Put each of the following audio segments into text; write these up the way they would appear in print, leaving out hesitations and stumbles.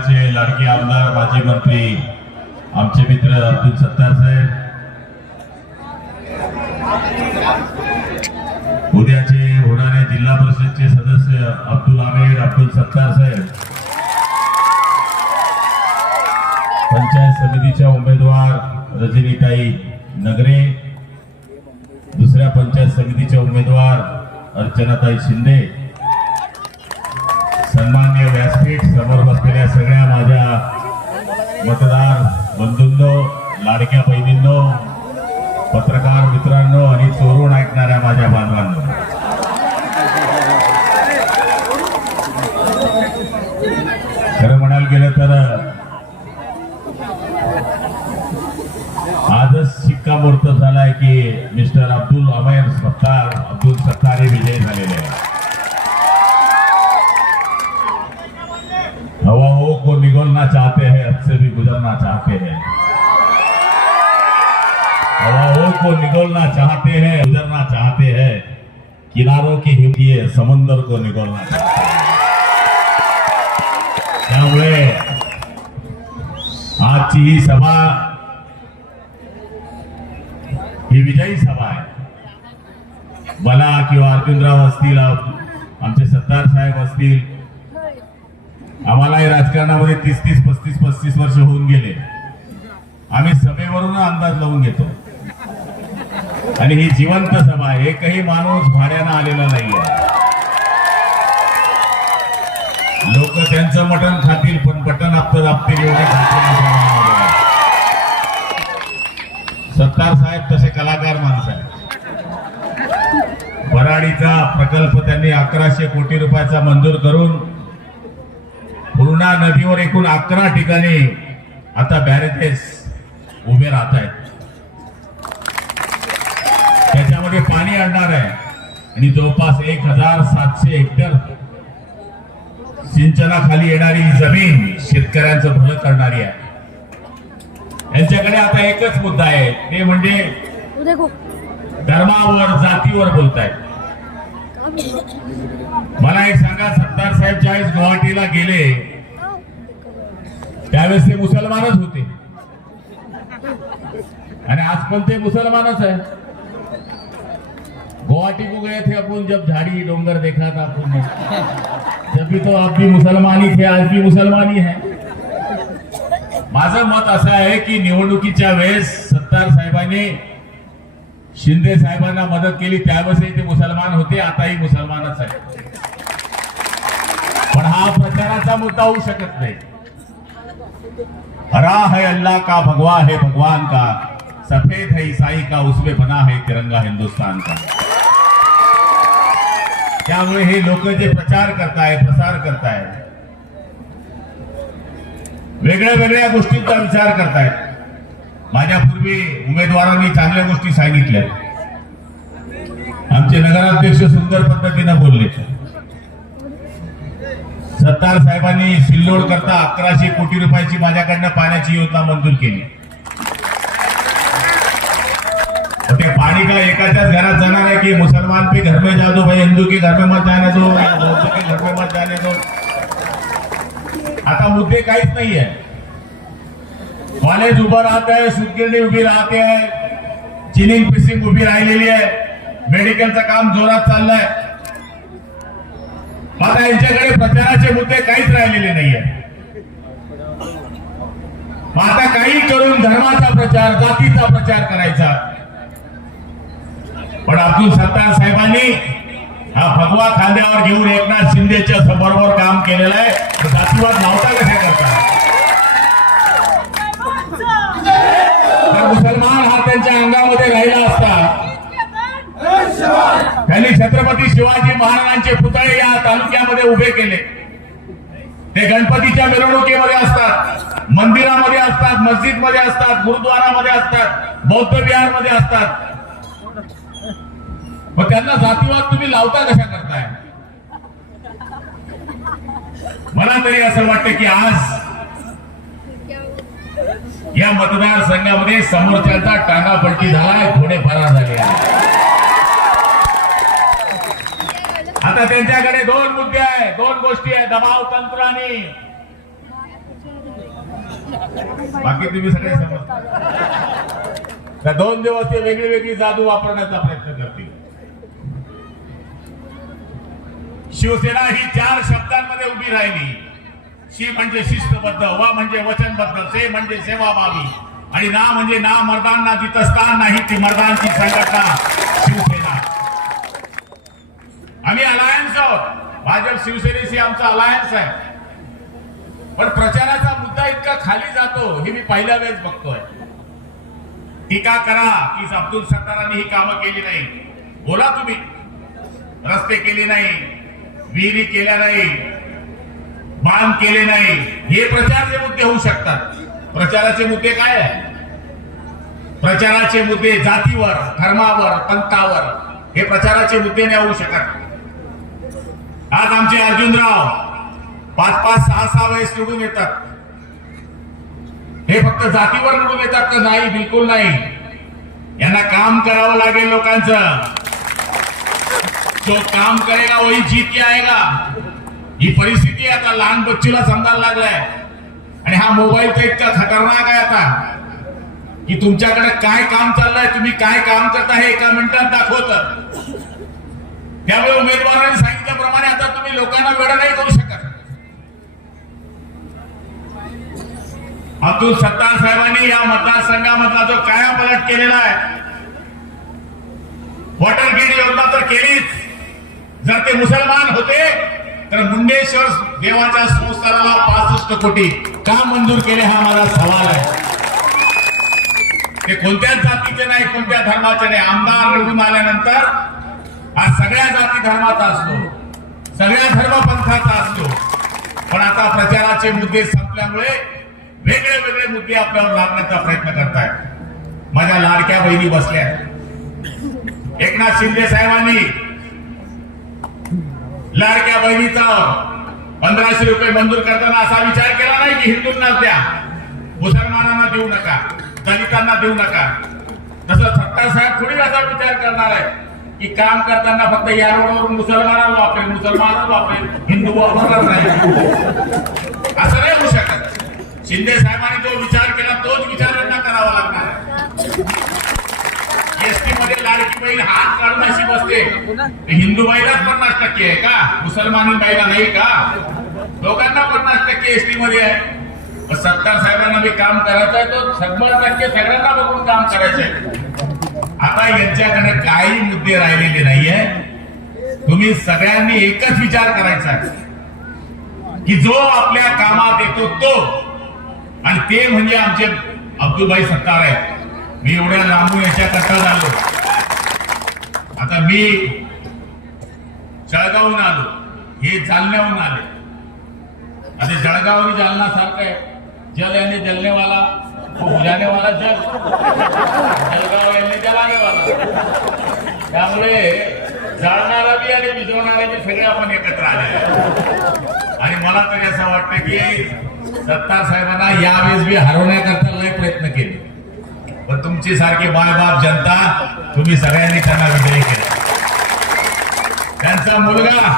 शहराचे लाडके आमदार माजी मंत्री आमचे मित्र अब्दुल सत्तार साहेब, उद्याचे होणारे जिल्हा परिषदचे सदस्य अब्दुल आमिर अब्दुल सत्तार साहेब, पंचायत समितीच्या उमेदवार रजनीताई नगरे, दुसऱ्या पंचायत समितीच्या उमेदवार अर्चनाताई शिंदे, सन्माननीय व्यासपीठ समोर बसलेल्या सगळ्या माझ्या मतदार बंधूंनो, लाडक्या बहिणींनो, पत्रकार मित्रांनो आणि चोरून ऐकणाऱ्या माझ्या बांधवांनो, खरं म्हणायला गेलं तर आजच शिक्कामोर्तब झालाय की मिस्टर अब्दुल सत्तार हे विजयी झालेले आहे। हवाओं को निगलना चाहते हैं, हमसे भी गुजरना चाहते हैं। हवाओं को निगलना चाहते हैं, गुजरना चाहते हैं, किनारों की हिमतीय समंदर को निगलना चाहते हैं। त्यामुळे आजची ही सभा ही विजयी सभा आहे। मला किंवा अर्जुनराव असतील, आमचे सत्तार साहेब असतील, आम्हालाही राजकारणामध्ये 30-35 वर्ष होऊन गेले। आम्ही सभेवरून अंदाज लावून घेतो आणि ही जिवंत सभा आहे, एकही माणूस भाड्यानं आलेला नाहीये। लोक त्यांचं मटण खातील पण बटन आपतील एवढे खातील। सत्तार साहेब तसे कलाकार माणसं आहेत। वराडीचा प्रकल्प त्यांनी 1100 कोटी रुपयाचा मंजूर करून पूर्णा नदीवर एकूण 11 ठिकाणी आता बॅरेजेस उभे राहत आहेत। त्याच्यामध्ये पाणी आणणार आहे आणि जवळपास 1700 हेक्टर सिंचनाखाली येणारी जमीन शेतकऱ्यांचं भलं करणारी आहे। यांच्याकडे आता एकच मुद्दा आहे, ते म्हणजे धर्मावर जातीवर बोलतायत। मला एक सांगा, सत्तार साहेब ज्यावेळेस गुवाहाटीला गेले त्यावेळेस ते मुसलमानच होते आणि आज पण ते मुसलमानच आहे। गुवाहाटी को गए थे अपन, जब झाड़ी डोंगर देखा था अपन, जब भी तो आप भी मुसलमान ही थे, आज भी मुसलमान ही है। माझं मत असं आहे की निवडणुकीच्या वेळेस सत्तार साहेबांनी शिंदे साहेबांना मदत केली, त्यावेळेसही ते मुसलमान होते, आताही मुसलमानच आहे। पण हा प्रचाराचा मुद्दा होऊ शकत नाही। हरा है अल्लाह का, भगवा है भगवान का, सफेद है ईसाई का, उसमें बना है तिरंगा हिंदुस्तान का। त्यामुळे हे लोक जे प्रचार करतायत, प्रसार करतायत, वेगळ्या वेगळ्या गोष्टींचा विचार करतायत। माझ्या पूर्वी उमेदवारांनी चांगल्या गोष्टी सांगितल्या, आमचे नगराध्यक्ष सुंदर पद्धतीने बोलले। सत्तार साहेबांनी सिल्लोड करता 1100 कोटी रुपयाची माझ्याकडनं पाण्याची योजना मंजूर केली। ते पाणी का एकाच्याच घरात जाणार आहे की मुसलमान भी घर में जा दो भाई, हिंदू के घर में मत जाने दो, बौद्ध के घर में मत जाने दो। आता मुद्दे काहीच नाही आहे। कॉलेज उभं राहत आहे, सुतगिरणी उभी राहते आहे, जिनिंग फिशिंग उभी राहिलेली आहे, मेडिकलचं काम जोरात चाललंय। आता यांच्याकडे प्रचाराचे मुद्दे काहीच राहिलेले नाहीये। आता काही करून धर्माचा प्रचार, जातीचा प्रचार करायचा। पण अब्दुल सत्तार साहेबांनी हा भगवा खांद्यावर घेऊन एकनाथ शिंदेच्या बरोबर काम केलेलं आहे। जातीवाद लावता कसे करतात? मुसलमान हा त्यांच्या अंगामध्ये राहिला असता त्यांनी छत्रपती शिवाजी महाराजांचे पुतळे या तालुक्यामध्ये उभे केले। ते गणपतीच्या मिरवणुकीमध्ये असतात, मंदिरामध्ये असतात, मस्जिदमध्ये असतात, गुरुद्वारामध्ये असतात, बौद्ध विहारमध्ये असतात। मग त्यांना जातीवाद तुम्ही लावता कशा करताय? मला तरी असं वाटतं की आज या मतदारसंघामध्ये समोरच्याचा टांगापलटी झालाय, थोडे फरार झाले। आता त्यांच्याकडे दोन मुद्दे आहेत, दोन गोष्टी आहेत, दबाव तंत्र आणि बाकी तुम्ही सगळे समजता. त्या 2 दिवस ते वेगळी वेगळी जादू वापरण्याचा प्रयत्न करतील. शिवसेना ही 4 शब्दांमध्ये उभी राहिली. शी म्हणजे शिस्तबद्ध, व म्हणजे वचनबद्ध, से म्हणजे सेवाभावी आणि ना म्हणजे ना मर्दांना जिथं स्थान नाही ती मर्दांची संघटना शिवसेना. आम्ही अलायन्स आहोत. भाजप शिवसेनेशी आमचा अलायन्स आहे. पण प्रचाराचा मुद्दा इतका खाली जातो हे मी पहिल्या वेळेस बघतोय. टीका करा की अब्दुल सत्तारांनी ही कामं केली नाही. बोला तुम्ही, रस्ते केले नाही, विहिरी केल्या नाही, बांध केले नाही, हे प्रचाराचे मुद्दे होऊ शकतात. प्रचाराचे मुद्दे काय आहे? प्रचाराचे मुद्दे जातीवर, धर्मावर, पंथावर, हे प्रचाराचे मुद्दे नाही होऊ शकत. आज आमचे अर्जुनराव 5-5, 6-6 वेळेस निवडून येतात. हे फक्त जातीवर निवडून येतात का? नाही, बिलकुल नाही. यांना काम करावं लागेल लोकांचं. जो काम करेगा वही जीत के आएगा. ही परिस्थिती आता लहान बच्चूला समजायला लागलाय. आणि हा मोबाईल तर इतका खतरनाक आहे आता की तुमच्याकडे काय काम चाललंय, तुम्ही काय काम करता हे एका मिनिटात दाखवतं. त्यामुळे उमेदवारांनी सांगितल्याप्रमाणे आता तुम्ही लोकांना वेळ नाही करू शकत. अब्दुल सत्तार साहेबांनी या मतदारसंघामधला जो कायापालट केलेला आहे, वॉटर ग्रीड योजना तर केलीच. जर ते मुसलमान होते तर मुंडेश्वर देवाच्या संस्थानाला 65 कोटी का मंजूर केले हा माझा सवाल आहे. ते कोणत्याच जातीचे नाही, कोणत्या धर्माचे नाही. आमदार निवडून आल्यानंतर हा सगळ्या जाती धर्माचा असतो, सगळ्या धर्मपंथाचा असतो. पण आता प्रचाराचे मुद्दे संपल्यामुळे वेगळे वेगळे मुद्दे आपल्यावर लावण्याचा प्रयत्न करतायत. माझ्या लाडक्या बहिणी बसल्या. एकनाथ शिंदे साहेबांनी लाडक्या बहिणीचा 1500 रुपये मंजूर करताना असा विचार केला नाही की हिंदूंनाच द्या, मुसलमानांना देऊ नका, दलितांना देऊ नका. तसं सत्तार साहेब थोडी असा विचार करणार आहे की काम करताना फक्त या रोडवरून मुसलमानांना वापरेल, मुसलमानांना वापरेल, हिंदू वापरणार नाही. असं नाही होऊ शकत. शिंदे साहेबांनी जो विचार केला तोच विचार यांना करावा लागणार आहे. एसटी मध्ये लाडकी बहीण हात काढून अशी बसते. हिंदू बाईलाच 50% आहे का? मुसलमानी बाईला नाही का? लोकांना 50% एसटी मध्ये आहे. सत्तार साहेबांना मी काम करायचं आहे, तो 100% सगळ्यांना बघून काम करायचंय. आता यांच्याकडे काही मुद्दे राहिलेले नाहीये. तुम्ही सगळ्यांनी एकच विचार करायचा की जो आपल्या कामात येतो तो, आणि ते म्हणजे आमचे अब्दुलभाई सत्तार आहेत. मी एवढ्या लांबून याच्याकरता झालो. आता मी जळगावहून आलो, हे जालन्याहून आले. आता जळगाव आणि जालना सारखं आहे. जल याने जलने वाला, बुझाने वाला जल, जळगाव याने जलाने वाला. त्यामुळे जाळणारा बी आणि भिजवणारे बी सगळे आपण एकत्र आले. आणि मला तरी असं वाटतं की सत्तार साहेबांना यावेळेस बी हरवण्याकरता लय प्रयत्न केले. पण तुमची सारखी बाळबाप जनता, तुम्ही सगळ्यांनी त्यांना विजयी केला. त्यांचा मुलगा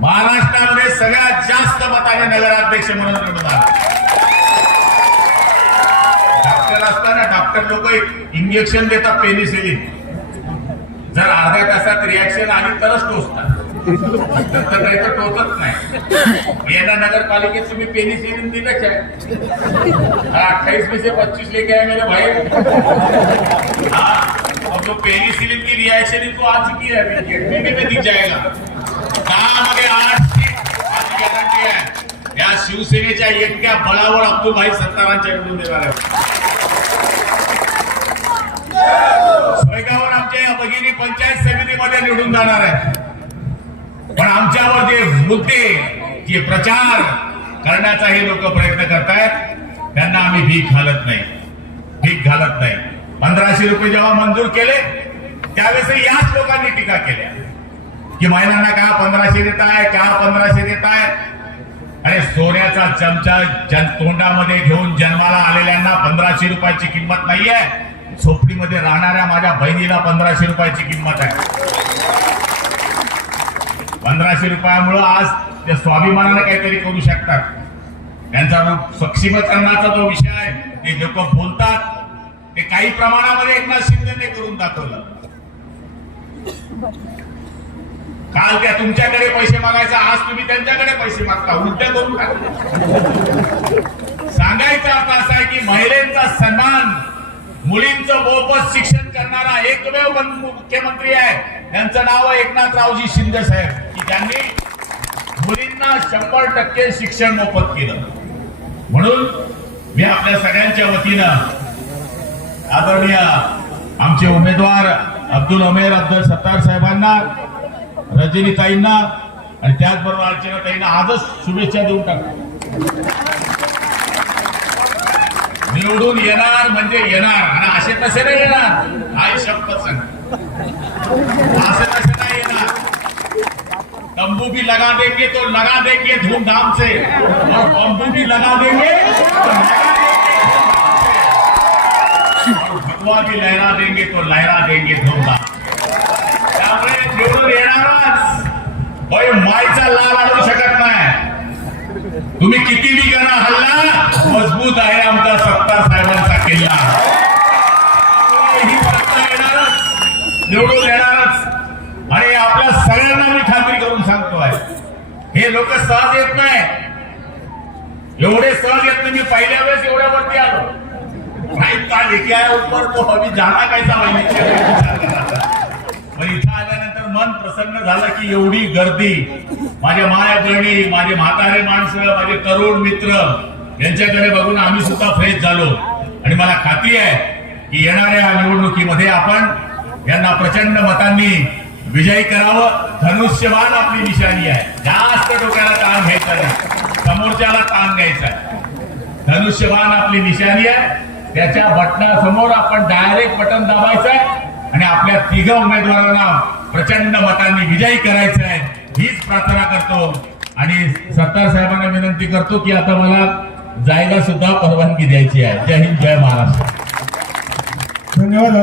महाराष्ट्रामध्ये सगळ्यात जास्त मताने नगराध्यक्ष म्हणून निवडून आला. डॉक्टर असताना डॉक्टर लोक इंजेक्शन देतात पेनिसिलिन. जर अर्ध्या तासात रिॲक्शन आली तरच टोचतात, तर काही तर टोचत नाही. येणा नगरपालिकेत तुम्ही पेनिसिलिन दिलंच आहे. 28 में से 25 लेके आए मेरे भाई. हाँ, अब जो पेनिसिलिन की रिएक्शन है तो आ चुकी है, में दिख जाएगा. मध्ये 8 सीट आजची गॅरंटी आहे. या शिवसेनेच्या एकट्या बळावर अब्दुलभाई सत्तारांच्या निवडून देणार आहे. सोयगाववर आमच्या भगिनी पंचायत समितीमध्ये निवडून जाणार आहे. पण आमच्यावर जे मुद्दे, जे प्रचार करण्याचा हे लोक प्रयत्न करतायत, त्यांना आम्ही भीक घालत नाही, भीक घालत नाही. 1500 रुपये जेव्हा मंजूर केले त्यावेळेस याच लोकांनी टीका केल्या की महिलांना का 1500 देत आहे, का 1500 देत आहे. अरे सोन्याचा चमचा तोंडामध्ये घेऊन जन्माला आलेल्यांना 1500 रुपयाची किंमत नाहीये. झोपडीमध्ये राहणाऱ्या माझ्या बहिणीला 1500 रुपयाची किंमत आहे. 1500 रुपयामुळे आज ते स्वाभिमानाने काहीतरी करू शकतात. त्यांचा सक्षमीकरणाचा जो विषय आहे ते लोक बोलतात ते काही प्रमाणामध्ये एकनाथ शिंदेने करून दाखवलं. काल त्या तुमच्याकडे पैसे मागायचा, आज तुम्ही त्यांच्याकडे पैसे मागता, उलट करून टाकले. सांगायचा अर्थ असा आहे की महिलांचा सन्मान, मुलींचं मोफत शिक्षण करणारा एकमेव मुख्यमंत्री आहे, त्यांचं नाव आहे एकनाथरावजी शिंदे साहेब, की ज्यांनी मुलींना 100% शिक्षण मोफत केलं. म्हणून मी आपल्या सगळ्यांच्या वतीनं आदरणीय आमचे उमेदवार अब्दुल उमेर अब्दुल सत्तार साहेबांना, रजनीताईंना आणि त्याचबरोबर अर्चनाताईंना आजच शुभेच्छा देऊन टाकतो. निवडून येणार म्हणजे येणार, आणि असे तसे नाही येणार, आई शपथ सांग, असे तसे नाही येणार. तंबू भी लगा देंगे तो लगा देंगे धूमधाम से, और बम्बू भी लगा देंगे तो लगा देंगे, भगवा भी लहरा देंगे तो लहरा देंगे धूमधाम. त्यामुळे निवडून येणारच, पण मायचा लाल अडवू शकत नाही. तुम्ही किती बी करा हल्ला, मजबूत आहे आमचा सत्तार साहेबांचा किल्ला. ही सत्ता येणारच, निवडून येणारच. आणि आपल्या सगळ्यांना मी खात्री करून सांगतोय, हे लोक सहज येत नाही, एवढे सहज येत नाही. मी पहिल्या वेळेस एवढ्या वरती आलो, लेके आया ऊपर तो अभी जाना कैसा पण इथं आल्यानंतर मन प्रसन्न झालं की एवढी गर्दी, माझ्या माया बहिणी, माझे म्हातारे माणसं, माझे तरुण मित्र यांच्याकडे बघून आम्ही सुद्धा फ्रेश झालो. आणि मला खात्री आहे की येणाऱ्या निवडणुकीमध्ये आपण यांना प्रचंड मतांनी विजयी करावं. धनुष्यबाण आपली निशाणी आहे, जास्त डोक्याला ताण घ्यायचा नाही, समोरच्याला ताण घ्यायचा आहे. धनुष्यबाण आपली निशाणी आहे, त्याच्या बटनासमोर आपण डायरेक्ट बटन दाबायचं आहे आणि आपल्या तिघ उमेदवारांना प्रचंड मतांनी विजयी करायचं आहे, हीच प्रार्थना करतो. आणि सत्तार साहेबांना विनंती करतो की आता मला जायला सुद्धा परवानगी द्यायची आहे. जय हिंद, जय महाराष्ट्र. धन्यवाद.